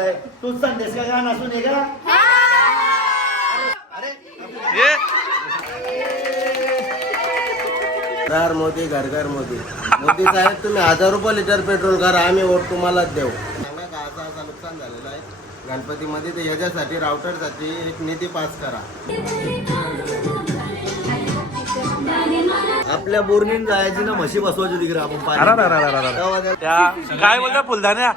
आहे तू संदेश का गाणं सुने का घर मोदी घर घर मोदी मोदी साहेब तुम्ही 1000 रुपये लिटर पेट्रोल करा आम्ही वोट तुम्हालाच देऊ सांगा का असं नुकसान झालेलं आहे गणपतीमध्ये ते याच्यासाठी राउटरसाठी एक निधी पास करा आपल्या बोर्णीन जायची ना म्हशी बसवायची तिकडे आपण काय बोलता फुलदाण्या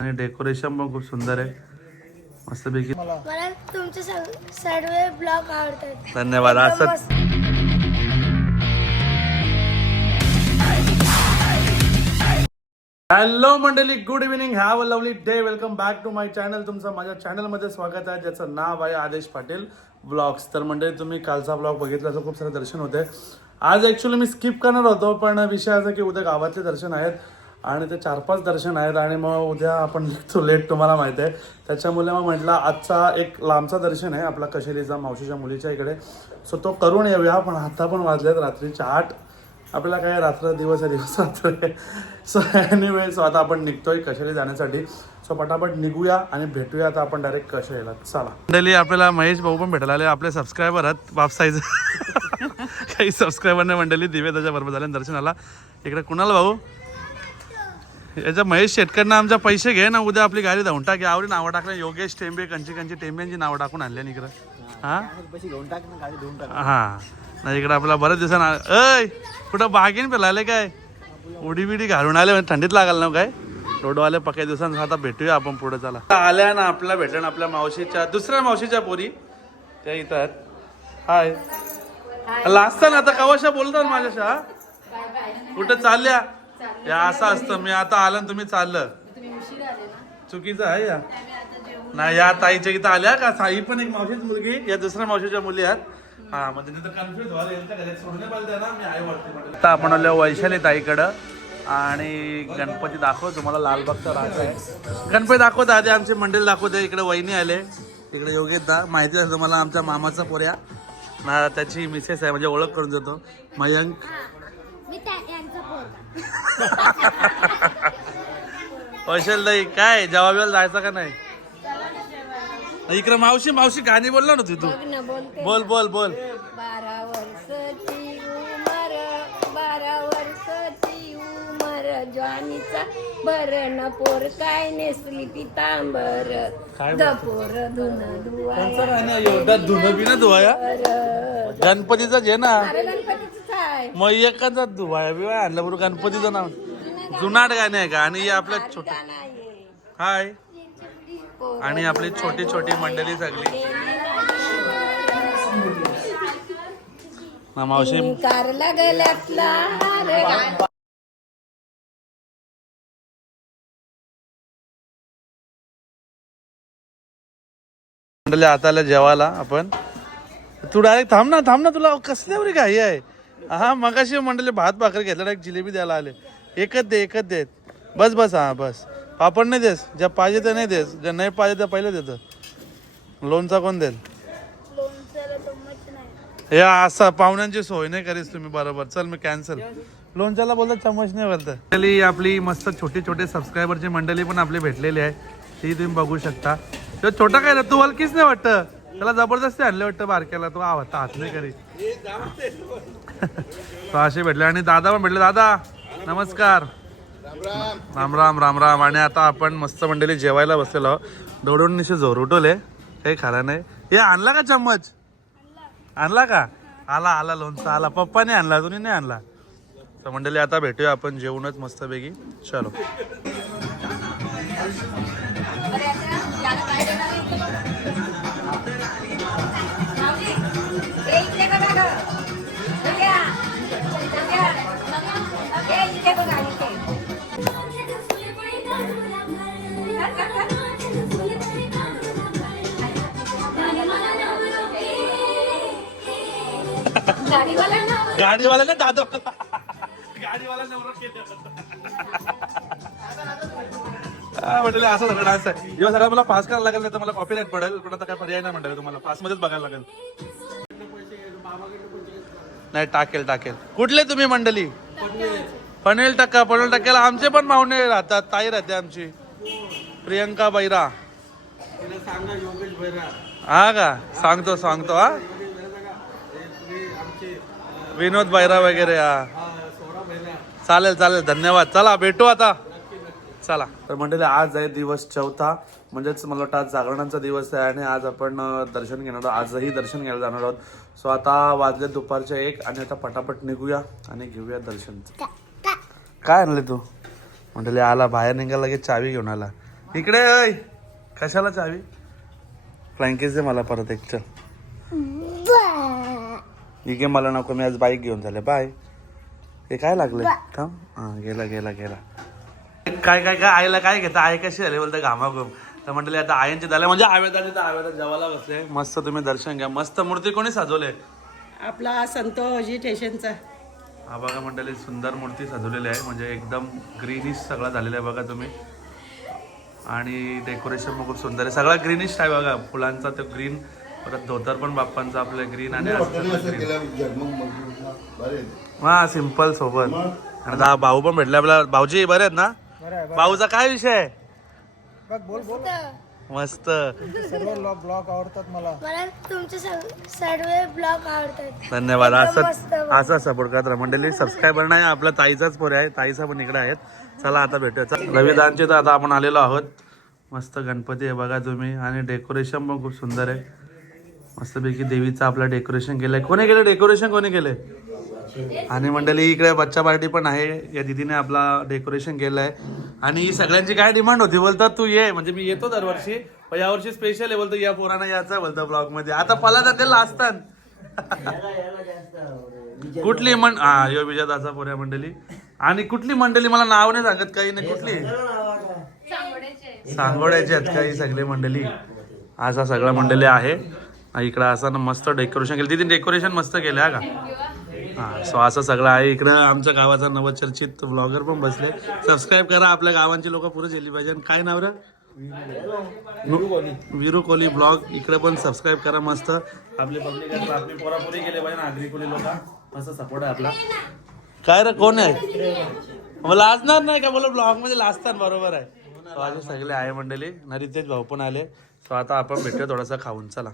आणि डेकोरेशन पण खूप सुंदर आहे मस्तपैकी मला तुमचे सर्व ब्लॉग आवडतात धन्यवाद असं हॅलो मंडळी good evening have a lovely day welcome back to my channel तुमचं माझ्या चॅनलमध्ये स्वागत आहे ज्याचं नाव आहे आदेश पाटील ब्लॉग्स तर मंडळी तुम्ही कालचा ब्लॉग बघितला तर खूप सारे दर्शन होते आज ॲक्च्युली मी स्किप करणार होतो पण विषय असा की उद्या गावातले दर्शन आहेत आणि ते 4-5 दर्शन आहेत आणि मग उद्या आपण निघतो लेट तुम्हाला माहिती आहे त्याच्यामुळे मग म्हटलं आजचा एक लांबचा दर्शन आहे आपला कशेरीचा मावशीच्या मुलीच्या इकडे सो तो करून येऊया पण आता पण वाजलेत रात्रीच्या 8 आपल्याला काय रात्र दिवस रात्र सो एनिवे सो आता आपण निघतोय कशेरी जाण्यासाठी सो पटापट निघूया आणि भेटूया आता आपण डायरेक्ट कशेरीला चला मंडळी आपल्याला महेश भाऊ पण भेटायला आले आपले सबस्क्रायबर आहेत वापसायचं काही सबस्क्रायबरने मंडळी दिवे त्याच्याबरोबर झाले दर्शनाला इकडे कुणाल भाऊ याच्या महेश शेटकरनं आमच्या पैसे घे ना उद्या आपली गाडी धावून टाक आवडी नावं टाकलं योगेश टेंबे कंची टेंब्यांची नावं टाकून आणल्या इकडं हां नाही इकडं आपला बऱ्याच दिवसांना अय कुठं बागेन पेलाले काय उडी बिडी घालून आले थंडीत लागाल ना काय रोडवाले पक्या दिवसांना आता भेटूया आपण पुढे चला आल्या ना आपल्या भेटल्या ना आपल्या मावशीच्या दुसऱ्या मावशीच्या पोरी त्या इथं आहेत हाय लास्ट ना आता कवाशा बोलतात माझ्याशा कुठं चालल्या या असं असतं मी आता आलं आणि तुम्ही चाललं चुकीचं आहे या नाही या ताईच्या इथं आल्या का साई पण एक मावशीची मुलगी या दुसऱ्या मावशीच्या मुली आहेत हा म्हणजे तिथं कन्फ्युज व्हायला सोडणे पाहिजे ना मी आई वाटते आता आपण आलो वैशाली ताईकडं आणि गणपती दाखव तुम्हाला लालबागचा राजा आहे गणपती दाखवता आधी आमचे मंडळी दाखवते इकडे वहिनी आले इकडे योगेश दा माहिती आहे तुम्हाला आमच्या मामाचा पोऱ्या ना त्याची मिसेस आहे म्हणजे ओळख करून देतो मयंक वैशाली ताई काय जवाबीला जायचं का नाही इकडे मावशी मावशी गाणी बोलणार होती तू बोल बोल बोल 12 वर्षाची उमर ज्वानीचा बरं पोर काय नेसली पितांबर पोर धुन बिना धुवाया गणपतीचा जे ना गणपतीच आहे मग एखादा धुवाया बिवाया आणलं बरोबर गणपतीचं नाव जुनाट गाणे आहे का आणि आपल्या छोट हाय आणि आपली छोटी छोटी मंडळी सगळी मावशी कारला गल्यातला मंडळी आता आल्या जेवायला आपण तू डायरेक्ट थांब ना तुला कसल्यावरी घाई आहे हा मगाशी मंडळी भात भाकर घेतला एक जिलेबी द्यायला आले एकच दे बस हा बस पापड नाही देस ज्या पाहिजे ते नाही देस ज्या नाही पाहिजे त्या पहिलं देतं लोणचा कोण देईल हे असं पाहुण्यांची सोय नाही करीस तुम्ही बरोबर चल मी कॅन्सल लोणच्याला बोलतात चमच नाही बोलतं आपली मस्त छोटे सबस्क्रायबरची मंडळी पण आपली भेटलेली आहे ती तुम्ही बघू शकता तो छोटा काय ना तू हलकीच नाही वाटतं त्याला जबरदस्ती आणले वाटतं बारक्याला तो आवडता हात नाही करी तो असे भेटले आणि दादा पण भेटले दादा नमस्कार राम आणि आता आपण मस्त मंडळी जेवायला बसलेलो दौडून निशे जोर उठवले काही खरा नाही हे आणला का चम्मच आणला का आला लोणचा आला पप्पाने आणला तुम्ही नाही आणला तर मंडळी आता भेटूया आपण जेवूनच मस्तपैकी चलो गाडीवाला ना दादा गाडीवाला म्हटलं असं सगळं डान्स आहे जेव्हा सगळं मला पास करायला लागेल नाही तर मला कॉपीराईट पडेल पण आता काय पर्याय नाही म्हणतात तुम्हाला पास मध्येच बघायला लागेल नाही टाकेल कुठले तुम्ही मंडळी? पनवेल टक्क्याला आमचे पण पाहुणे राहतात, ताई राहते आमची प्रियंका बैरा. तिला सांगा योगेश भैरा. हा का? सांगतो हा. विनोद बैरा वगैरे हा. चालेल धन्यवाद. चला भेटू आता. चला तर मंडळी आज आहे दिवस 4था, म्हणजेच मला वाटतं आज जागरणांचा दिवस आहे आणि आज आपण दर्शन घेणार आहोत. आजही दर्शन घ्यायला जाणार आहोत. सो आता वाजले दुपारचे 1 आणि आता पटापट निघूया आणि घेऊया दर्शन. काय आणले तू? मंडळी आला बाहेर निघाला लगेच चावी घेऊन आला. इकडे अय कशाला चावी? फ्लँकीज दे मला परत एक. चल इकडे मला नको, मी आज बाईक घेऊन झाले. बाय. हे काय लागले? थांब. हा गेला. काय आईला काय घेता? आई कशी झाली बोलते घामाघूम. तर मंडळी आता आयांची झाले म्हणजे आवेद आली तर आवेदात जेवायला बसले. मस्त तुम्ही दर्शन घ्या. मस्त मूर्ती कोणी साजवले? आपला संतोष स्टेशनचा. हा बघा मंडळी सुंदर मूर्ती सजवलेली आहे, म्हणजे एकदम ग्रीनिश सगळं झालेलं आहे बघा तुम्ही. आणि डेकोरेशन पण खूप सुंदर आहे, सगळा ग्रीनिश आहे बघा. फुलांचा तो ग्रीन, परत धोतर पण बाप्पांचा आपलं ग्रीन आणि हा सिंपल सोबत. आणि आता भाऊ पण भेटले आपला. भाऊजी बरे आहेत ना? भाऊचा काय विषय आहे? मस्त. ब्लॉग आवडतात मला तुमचे सर्व ब्लॉग आवडतात. धन्यवाद. एकदम असं सपोर्ट करत राहा मंडळी. सबस्क्राईबर नाही आपला ताईचाच पोरे आहे, ताईचा पण इकडे आहेत. चला आता भेटूया. रविदानचे तर आता आपण आलेलो आहोत. मस्त गणपती आहे बघा तुम्ही आणि डेकोरेशन पण खूप सुंदर आहे. मस्तपैकी देवीचं आपलं डेकोरेशन केलंय. कोणी केलं डेकोरेशन? कोणी केलंय? आणि मंडळी इकडे बच्चा पार्टी पण आहे. या दीदीने आपला डेकोरेशन केलंय आणि सगळ्यांची काय डिमांड होती, बोलतात तू ये, म्हणजे मी येतो दरवर्षी, पण यावर्षी स्पेशल आहे बोलतो या पोरांना याचा बोलतो ब्लॉग मध्ये. आता पला जाते लाजतात. कुठली हा यो विजयाचा पोऱ्या मंडळी. आणि कुठली मंडळी मला नाव नाही सांगत काही नाही. कुठली? सांगोड्याची आहेत काही सगळे मंडळी. असा सगळा मंडळी आहे इकडं. असं ना मस्त डेकोरेशन केलं. तिथे डेकोरेशन मस्त केलं हा का? हा सो असं सगळं आहे इकडं. आमच्या गावाचा नवचर्चित ब्लॉगर पण बसले. सबस्क्राईब करा. आपल्या गावांची लोक पुढे गेली पाहिजे. काय नाव रे? विरू कोली ब्लॉग. इकडे पण सबस्क्राईब करा. मस्त आपले पब्लिक आपली पोरापुरी गेले पाहिजे. नागरी कोली लोक मस्त सपोर्ट आहे आपला. काय रे कोण आहे? मला लाजणार नाही का? बोला ब्लॉग मध्ये लाजतात. बरोबर आहे. सो आज सगळे आहे मंडळी. नरितेश भाऊ पण आले. सो आता आपण भेटूया थोडासा खाऊन. चला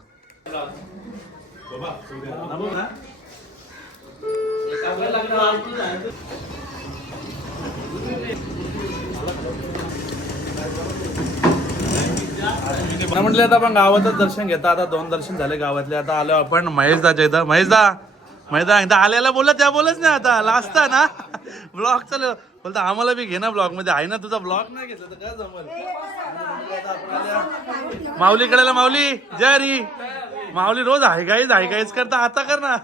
म्हटलं आता आपण गावातच दर्शन घेता. आता 2 दर्शन झाले गावातले. आता आलो आपण महेशदाच्या इथं. महेशदा एकदा आलेला बोलत त्या बोलच नाही. आता लाजता ना ब्लॉग चालू बोलता आम्हाला बी घे ना ब्लॉग मध्ये. आहे ना तुझा ब्लॉग नाही घेतला तर काय जमल. माऊलीकडे माऊली जय हरी. माऊली रोज हायगाईच करता. आता कर ना.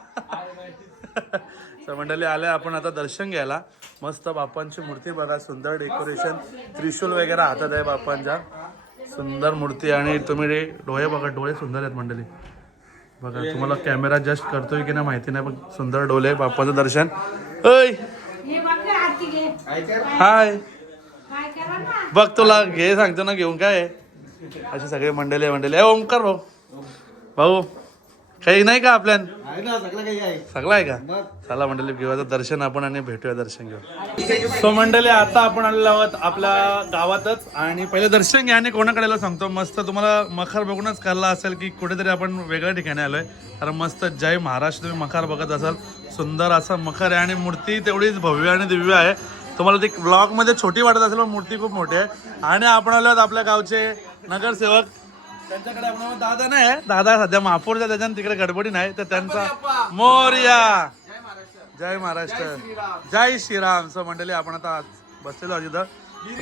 मंडळी आल्या आपण आता दर्शन घ्यायला. मस्त बाप्पांची मूर्ती बघा. सुंदर डेकोरेशन. त्रिशूल वगैरे हातात आहे बाप्पांच्या. सुंदर मूर्ती आणि तुम्ही डोळे बघा. डोळे सुंदर आहेत मंडळी बघा. तुम्हाला कॅमेरा जस्ट करतोय की नाही माहिती नाही, पण सुंदर डोळे. बाप्पाचं दर्शन. ओय हाय बघ तुला घे सांगतो ना घेऊन. काय असे सगळे मंडळी. ओमकार भाऊ काही नाही का आपल्यान? सगळं आहे का? चला मंडळी घेऊया दर्शन आपण आणि भेटूया दर्शन घेऊ. सो मंडळी आता आपण आलेलो आहोत आपल्या गावातच आणि पहिले दर्शन घ्या आणि कोणाकडेला सांगतो. मस्त तुम्हाला मखर बघूनच कळला असेल की कुठेतरी आपण वेगळ्या ठिकाणी आलोय. कारण मस्त जय महाराष्ट्र तुम्ही मखर बघत असाल. सुंदर असा मखर आहे आणि मूर्ती तेवढीच भव्य आणि दिव्य आहे. तुम्हाला ती ब्लॉग मध्ये छोटी वाटत असेल पण मूर्ती खूप मोठी आहे. आणि आपण आलो आहोत आपल्या गावचे नगरसेवक. त्यांच्याकडे आपण दादा नाही आहे. दादा सध्या महापौरच्या त्याच्यानं तिकडे गडबडी नाही. तर त्यांचा मोरया. जय महाराष्ट्र जय श्रीराम. सो मंडळी आपण आता बसलेलो आहोत तिथं.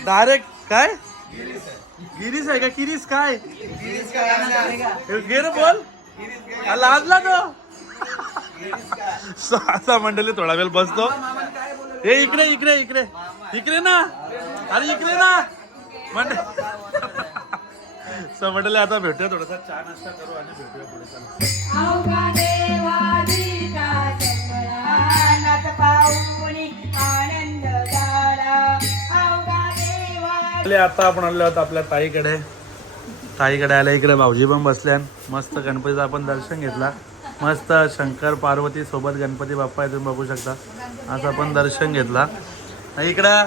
डायरेक्ट काय गिरीस आहे का? किरीस काय गे बोल लाजला तो. असा मंडळी थोडा वेळ बसतो. हे इकडे ना. अरे इकडे ना मंडळी. आता भेटूया थोडासा चहा नाश्ता करू आणि भेटूया पुढे. आता आपण आलो आहोत आपल्या ताईकडे आल्या. इकडे भाऊजी पण बसल्या. मस्त गणपतीचं आपण दर्शन घेतला. मस्त शंकर पार्वती सोबत गणपती बाप्पा आहे, तुम्ही बघू शकता. असं आपण दर्शन घेतला. इकडं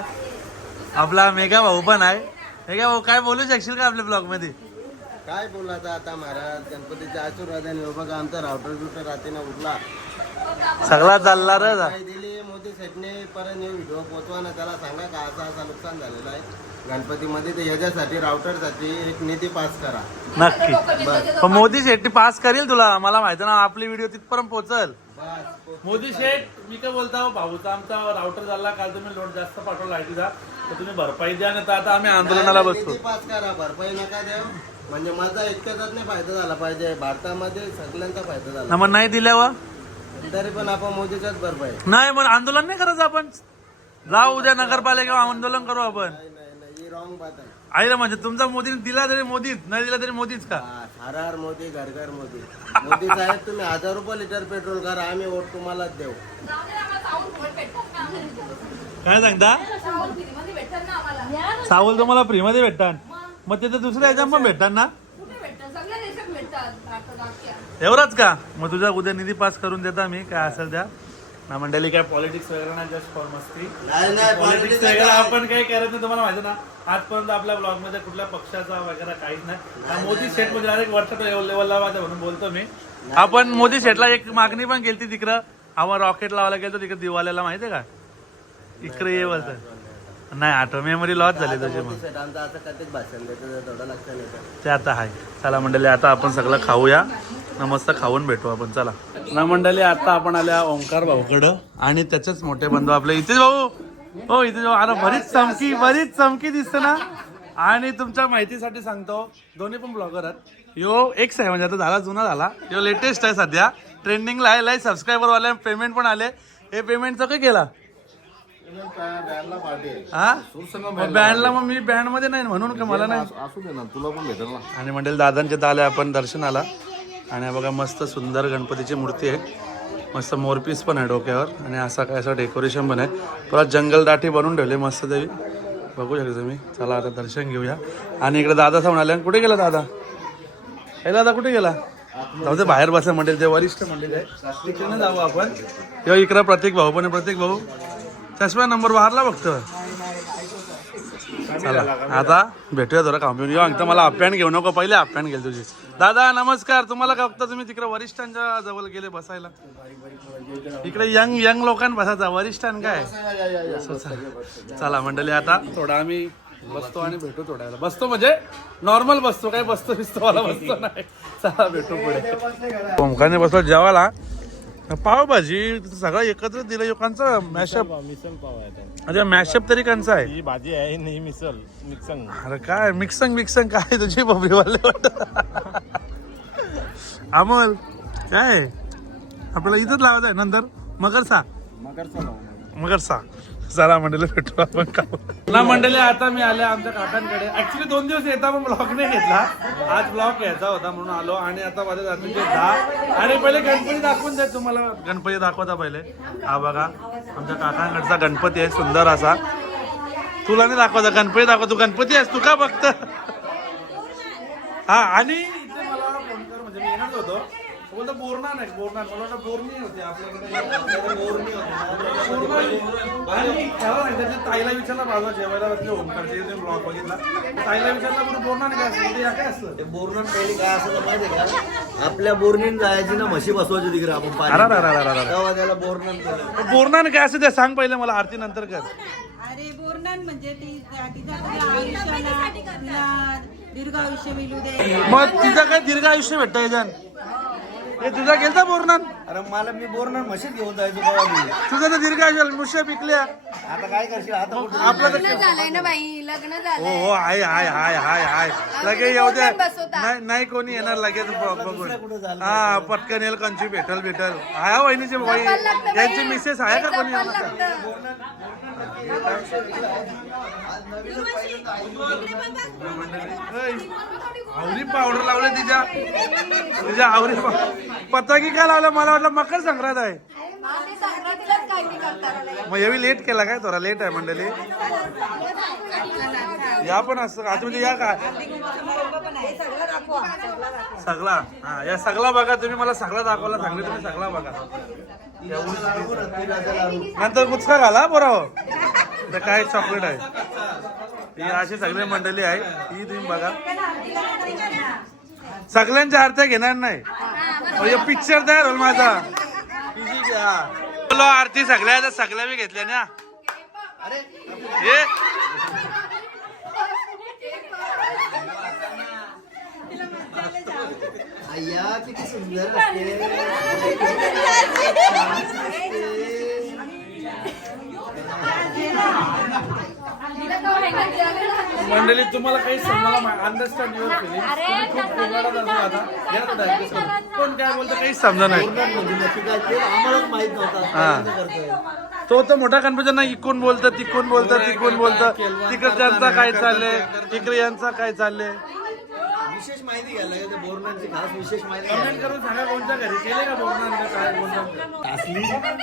आपला मेघा भाऊ पण आहे. मेघा भाऊ काय बोलू शकशील का आपल्या ब्लॉग मध्ये? काय बोलायचं आता महाराज, गणपतीच्या आशीर्वादाने हो बघा आमचा राउटर बिउटर रात्रीने उठला. सगळा चालला रे. काय दिली मोदी सेटने परत व्हिडिओ पोचवा ना, त्याला सांगा का असं असं नुकसान झालेलं आहे गणपतीमध्ये, तर याच्यासाठी राउटरसाठी एक निधी पास करा. नक्की. पण मोदी शेट्टी पास करेल तुला, मला माहिती ना, आपली व्हिडिओ तिथपर्यंत पोहोचल. बस मोदी शेठ, मी काय बोलतो, भाऊचा आमचा राउटर झाला काल, तुम्ही लोड जास्त पाठवला आहे तिचा, तर तुम्ही भरपाई द्या ना. तर आता आम्ही आंदोलनाला बसतो. निधी पास करा, भरपाई नका देऊ. म्हणजे माझा एकट्याचाच नाही फायदा झाला पाहिजे, भारतामध्ये सगळ्यांचा फायदा झाला. ना मग नाही दिल्यावर तरी पण आपण मोदीच्याच भरपाई. नाही, मग आंदोलन नाही करायचं आपण. जाऊ उद्या नगरपालिका आंदोलन करू आपण. नाही ही रॉंग बात आहे. आईला म्हणजे तुमचा मोदीने दिला तरी मोदीच, नाही दिला तरी मोदीच का? हर हर मोदी घर घर मोदी. मोदी साहेब तुम्ही 1000 रुपये लिटर पेट्रोल करा, आम्ही वोट तुम्हालाच देऊ. काय सांगता? सावल तुम्हाला फ्री मध्ये भेटतात, मग तिथे दुसऱ्या ह्याच्या पण भेटतात ना? एवढंच का? मग तुझा उद्या निधी पास करून देता मी, काय असेल त्या ना. मंडळी काय पॉलिटिक्स वगैरे नाही, जस्ट फॉर मस्ती. नाही पॉलिटिक्स वगैरे आपण काही करत नाही, तुम्हाला माहिती ना. आजपर्यंत आपल्या ब्लॉग मध्ये कुठल्या पक्षाचा वगैरे काहीच नाही. मोदी शेठ म्हणजे डायरेक्ट व्हॉट्सअप लेवलला म्हणून बोलतो मी. आपण मोदी शेठला एक मागणी पण केली तिकडं, आपण रॉकेट लावायला गेलो तिकडे दिवाल्याला, माहितीये का? इकडे ये बोलतं नाही, आठव मेमरी लॉस झाली तुझी. मग असं कधीच भाषण देतं, थोडं लक्षात येतं. ते आता आहे. चला मंडळी, आता आपण सगळं खाऊया ना, मस्त खाऊन भेटू आपण. चला ना मंडळी, आता आपण आल्या ओंकार भाऊकडं आणि त्याचेच मोठे बंधू आपले इथे भाऊ. हो इथे भाऊ, अरे बरीच चमकी दिसते ना. आणि तुमच्या माहितीसाठी सांगतो, दोन्ही पण ब्लॉगर आहेत. यो एक्स आहे, म्हणजे आता झाला, जुना झाला. यो लेटेस्ट आहे सध्या, ट्रेंडिंगला आहे. लाईक सबस्क्रायबर वाले पेमेंट पण आले. हे पेमेंटचं काय केला हा? बँडला मग मी बँड मध्ये नाही म्हणून का मला नाही. असू दे ना, तुला पण भेटेल ना. आणि मंडळी दादांचे आले आपण दर्शनाला. आणि बघा मस्त सुंदर गणपतीची मूर्ती आहे, मस्त मोरपीस पण आहे डोक्यावर, आणि असं काय असं डेकोरेशन पण आहे. परत जंगल दाठी बनवून ठेवले मस्त देवी, बघू शकता तुम्ही. चला आता दर्शन घेऊया. आणि इकडे दादा समोर आले. कुठे गेला दादा? हे दादा कुठे गेला? जाऊ दे, बाहेर बसा मंडळी, ते वरिष्ठ मंडळी आहे, तिकडे जाऊ आपण. तेव्हा इकडे प्रतीक भाऊ पण आहे. प्रतीक भाऊ चष्मा नंबर बाहेरला बघतो. चला आता भेटूया जरा काम पिऊन. अंगता मला अप्यान घेऊ नको, पहिले अप्यान गेली तुझी. दादा नमस्कार. तुम्हाला काय बघता, तुम्ही तिकडे वरिष्ठांच्या जवळ गेले बसायला. इकडे यंग लोकांना बसायचा, वरिष्ठांना काय. चला मंडळी, आता थोडा आम्ही बसतो आणि भेटू. थोड्या वेळा बसतो, म्हणजे नॉर्मल बसतो, काय बसतो वाला बसतो नाही. चला भेटू पुढे. ओमकाने बसलो जेवायला. पावभाजी सगळं एकत्र दिलं लोकांचं. मॅशअप मिसल पाव आहे. अरे मॅशअप तरी कंचा आहे. ही भाजी आहे नाही, मिक्संग. अरे काय मिक्संग काय तुझी बबरीवाले वाटत. अमोल काय आपल्याला इथंच लावायचं आहे नंतर मगरसा. चला मंडळी भेटू आपण खाऊ ना. मंडळी आता मी आले आमच्या काकांकडे. ऍक्च्युली 2 दिवस येता पण ब्लॉग नाही घेतला, आज ब्लॉग घ्यायचा होता म्हणून आलो. आणि आता माझ्या रात्रीचे 10. आणि पहिले गणपती दाखवून द्या तुम्हाला. गणपती दाखवता पहिले. हा बघा आमच्या काकांकडचा गणपती आहे, सुंदर असा. तुला नाही दाखवता, गणपती दाखवतो. गणपती आहेस तू का बघत? हा. आणि इथे मला फोन कर, म्हणजे मी येणार होतो. बोलतो बोरणार नाही, मला वाटतं बोरणी होती आपल्याकडे. बोरणी होती. आणि खरं नाही, त्याच्या ताईला विचारला बाजूला जेवायला बसले ओमकारचे, ब्लॉग बघितला. ताईला विचारला कुठे बोरणार काय असतं, या काय असतं? ते बोरणार पहिली काय असं माहिती आहे का, आपल्या बोरणीन जायची ना, म्हशी बसवायची तिकडे आपण पाणी. तेव्हा त्याला बोरणार. बोरणार काय असं ते सांग पहिले मला, आरती नंतर कर. अरे बोरनान म्हणजे ती आयुष्याला दीर्घ आयुष्य मिळू दे. मग तिचं काय दीर्घ आयुष्य भेटतं याच्यान? हे तुझा गेलता बोरणार? अरे मला मी बोरणार म्हशीत घेऊन जायचो तेव्हा. तुझं तर दीर्घ आयुष्य मुश्या पिकल्या. आता काय करशील, आता कुठे आपलं तर लग्न झालंय ना बाई, लग्न झालंय. हो हाय लगेच येऊ दे. नाही कोणी येणार लगेच बघून. हा पटकन येईल, कंची भेटल. आहे वहिनीचे बाई, यांची मिसेस आहे का कोणी? आवरी पावडर लावले तिच्या आवरी पताकी काय लावलं? मला वाटलं मकर संक्रांत आहे. मग एवढी लेट केला काय? थोडा लेट आहे मंडळी. या पण असं आज म्हणजे या काय सगळा हा या सगळा बघा तुम्ही मला सगळा दाखवला सांगले तुम्ही सगळा बघा नंतर मुचका घाला बरोबर तर काय चॉकलेट आहे ही अशी सगळी मंडळी आहे ही तुम्ही बघा सगळ्यांच्या आरत्या घेणार नाही म्हणजे पिक्चर तयार होईल माझा बोलो आरती सगळ्या मी घेतल्या ना हे अय्या किती सुंदर असते मंडळी तुम्हाला काही मला अंडरस्टँड युअर फिलिंग कोण काय बोलतं काहीच समजा नाही आम्हालाच माहित नव्हता तो तर मोठा कन्फ्युजन नाही इकडून बोलतं तिकडून बोलतं तिकडच्यांचा काय चाललंय इकडे यांचा काय चाललंय विशेष माहिती घ्यायला लागेल बोरणांची खास विशेष माहिती कमेंट करून सांगा कोणत्या घरी केले का बोलणार काय बोलणार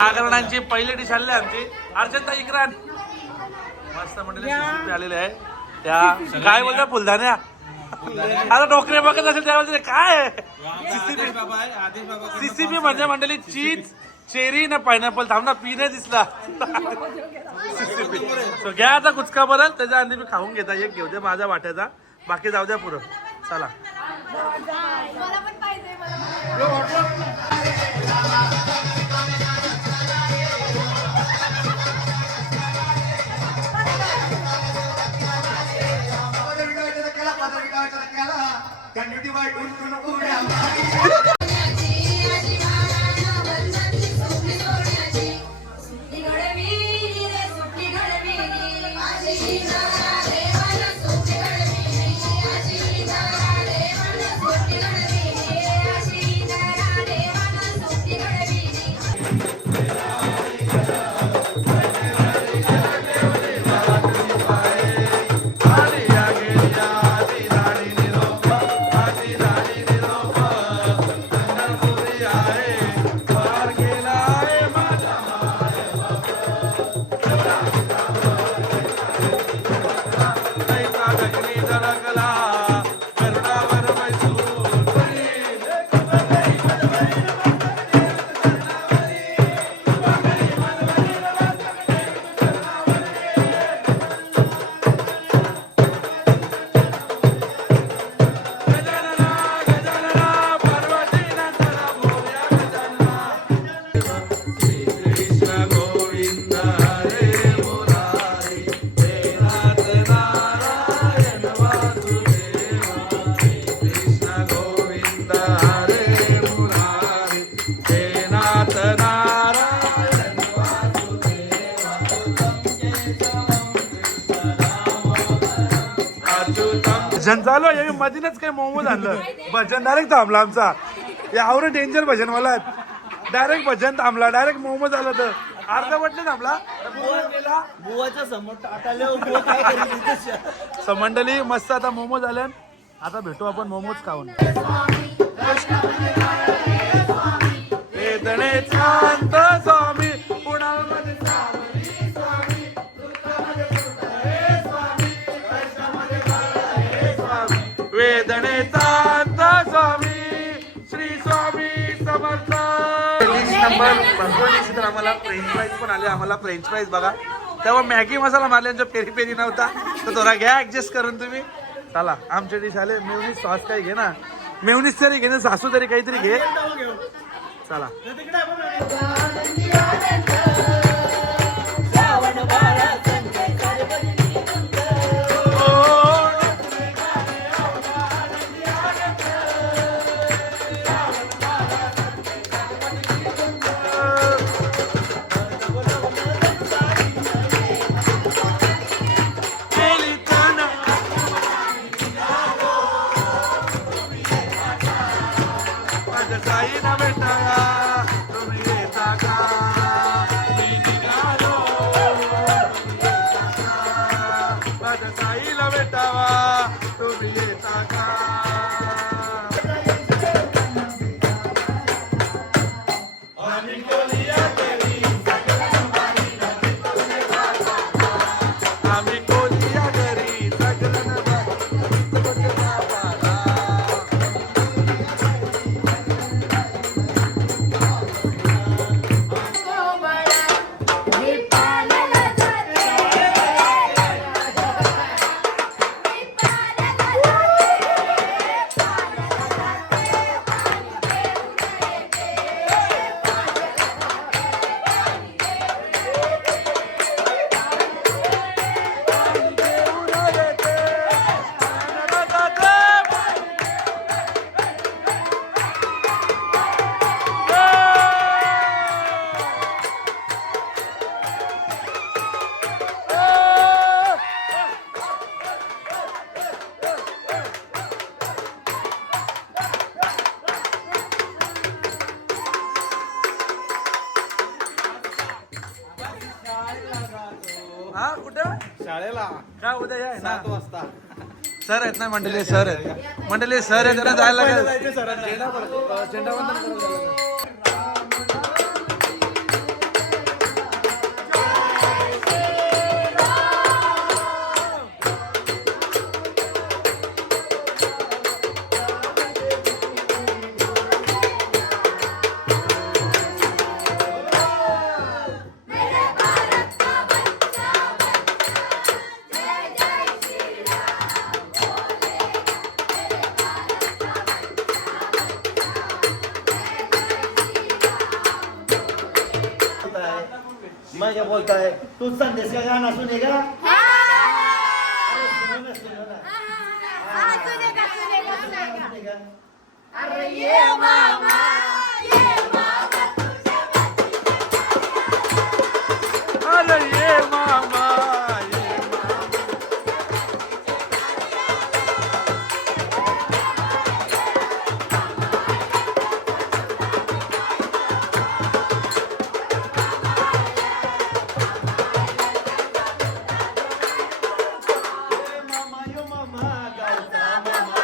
आगरणांची पहिली डिश आली आमची अर्जंता इक्रान मस्त मंडळी आलेले आहे त्या काय बोलतात फुलदाण्या आता डोकरे बघत असेल त्या बोलते काय सीसीपी म्हणजे मंडळी चीज चेरी ना पायनॅपल थांब ना पी नाही दिसला सीसीपी घ्या आता कुचका बरं त्याच्या आधी मी खाऊन घेता एक घेऊ दे माझ्या वाट्याचा बाकी जाऊ द्या पुरं चला भजन चालू आहे मधीनच काही मोमोज आणलं भजन डायरेक्ट थांबला आमचा यावर डेंजर भजन मला डायरेक्ट भजन थांबला डायरेक्ट मोमोज आला तर अर्धा वाटलं थांबला बुवाच्या समोर टाटाल्या काय करेल मंडळी मस्त आता मोमोज आले आता भेटू आपण मोमोज खाऊन स्वामी पुण्यामध्ये वेदनेचा स्वामी श्री स्वामी समर्थ नंबर भरपूर दिवशी आम्हाला फ्रेंच फ्राईज पण आले आम्हाला फ्रेंच फ्राईज बघा तेव्हा मॅगी मसाला मारल्यांचा पेरी पेरी नव्हता तर थोडा घ्या ऍडजस्ट करून तुम्ही चला आमच्या डिश आले मेवनीस सॉस काही घे ना मेवनीस तरी घे ना सासू तरी काहीतरी घे चला साई ना बेटा माझ्या साईला भेटावा तुम्ही येता का आम्ही कोलिया घरी सगळं हा कुठं शाळेला काय उद्या या 7 वाजता सर आहेत ना मंडळी सर आहेत मंडळी सर आहेत त्यांना जायला लागेल मैं क्या बोलता है तू संदेश का गाना सुनेगा अरे ये मामा ये मामा यो मामा गावचा मामा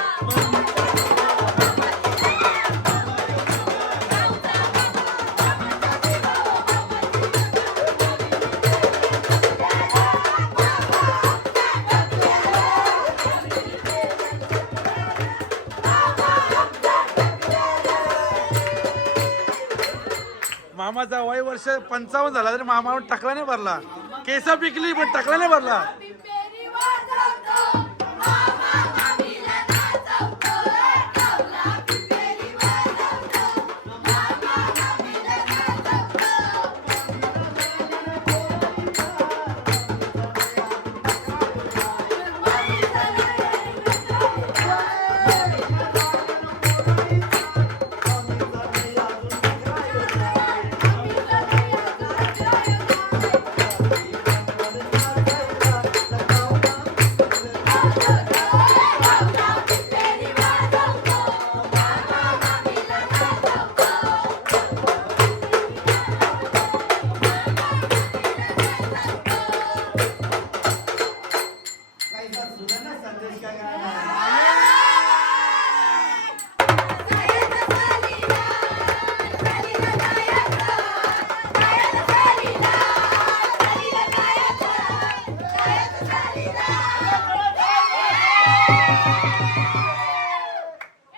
मामाचा वय वर्ष 55 झाला तरी मामावर टाकला नाही भरला केस पिकली पण टाकला नाही भरला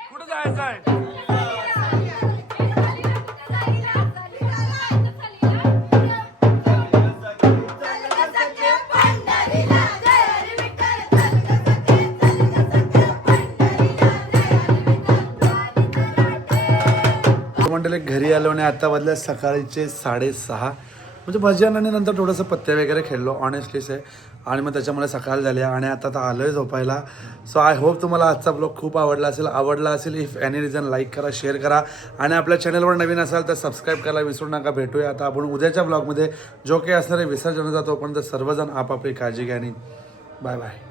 कुठं जायचं आहे मंडळी घरी आलो आणि आता वाजल्या सकाळीचे 6:30 म्हणजे भजन आणि नंतर थोडंसं पत्ते वगैरे खेळलो ऑनेस्टलीच आहे आणि मग त्याच्यामुळे सकाळ झाली आणि आता आलो आहे झोपायला. सो आय होप तुम्हाला आजचा ब्लॉग खूप आवडला असेल इफ एनी रिझन लाईक करा, शेअर करा आणि आपल्या चॅनलवर नवीन असाल तर सबस्क्राईब करायला विसरू नका. भेटूया आता आपण उद्याच्या ब्लॉगमध्ये. जो काही असणार आहे विसर्जन जातो पण सर्वजण आपापली काळजी घ्या आणि बाय बाय.